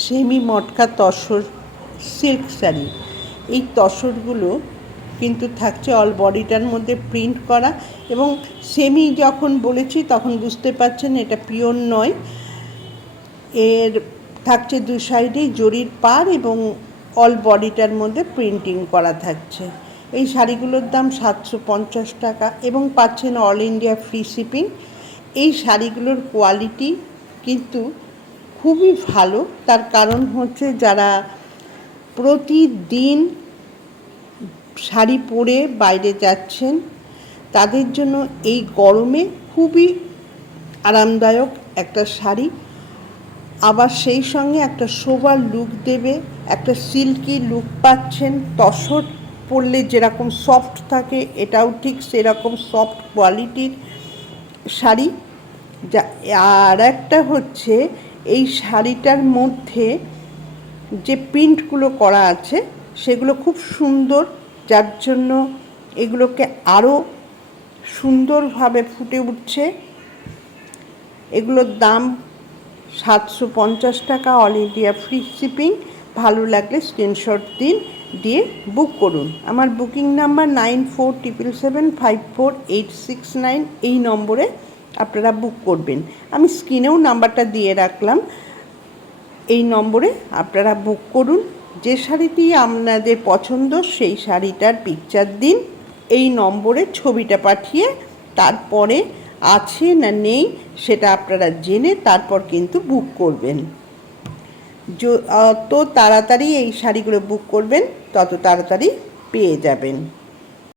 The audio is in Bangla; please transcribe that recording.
সেমি মটকা তসর সিল্ক শাড়ি। এই তসরগুলো কিন্তু থাকছে অল বডিটার মধ্যে প্রিন্ট করা, এবং সেমি যখন বলেছি তখন বুঝতে পারছেন এটা পিওর নয়। এর থাকছে দু সাইডেই জরির পাড় এবং অল বডিটার মধ্যে প্রিন্টিং করা থাকছে। এই শাড়িগুলোর দাম 750 টাকা এবং পাচ্ছেন অল ইন্ডিয়া ফ্রি শিপিং। এই শাড়িগুলোর কোয়ালিটি কিন্তু খুবই ভালো, তার কারণ হচ্ছে যারা প্রতিদিন শাড়ি পরে বাইরে যাচ্ছেন তাদের জন্য এই গরমে খুবই আরামদায়ক একটা শাড়ি, আবার সেই সঙ্গে একটা সোবার লুক দেবে, একটা সিল্কি লুক পাচ্ছেন। তসর পরলে যেরকম সফট থাকে এটাও ঠিক সেরকম সফট কোয়ালিটির শাড়ি। যা আর একটা হচ্ছে এই শাড়িটার মধ্যে যে প্রিন্টগুলো করা আছে সেগুলো খুব সুন্দর, যার জন্য এগুলোকে আরও সুন্দরভাবে ফুটে উঠছে। এগুলোর দাম 750 টাকা, অল ইন্ডিয়া ফ্রি শিপিং। ভালো লাগলে স্ক্রিনশট দিন, দিয়ে বুক করুন। আমার বুকিং নাম্বার 9477754869। এই নম্বরে আপনারা বুক করবেন। আমি স্ক্রিনেও নাম্বারটা দিয়ে রাখলাম, এই নম্বরে আপনারা বুক করুন। যে শাড়িটি আপনাদের পছন্দ সেই শাড়িটার পিকচার দিন, এই নম্বরে ছবিটা পাঠিয়ে তারপরে আছে না নেই সেটা আপনারা জেনে তারপর কিন্তু বুক করবেন। যত তাড়াতাড়ি এই শাড়িগুলো বুক করবেন তত তাড়াতাড়ি পেয়ে যাবেন।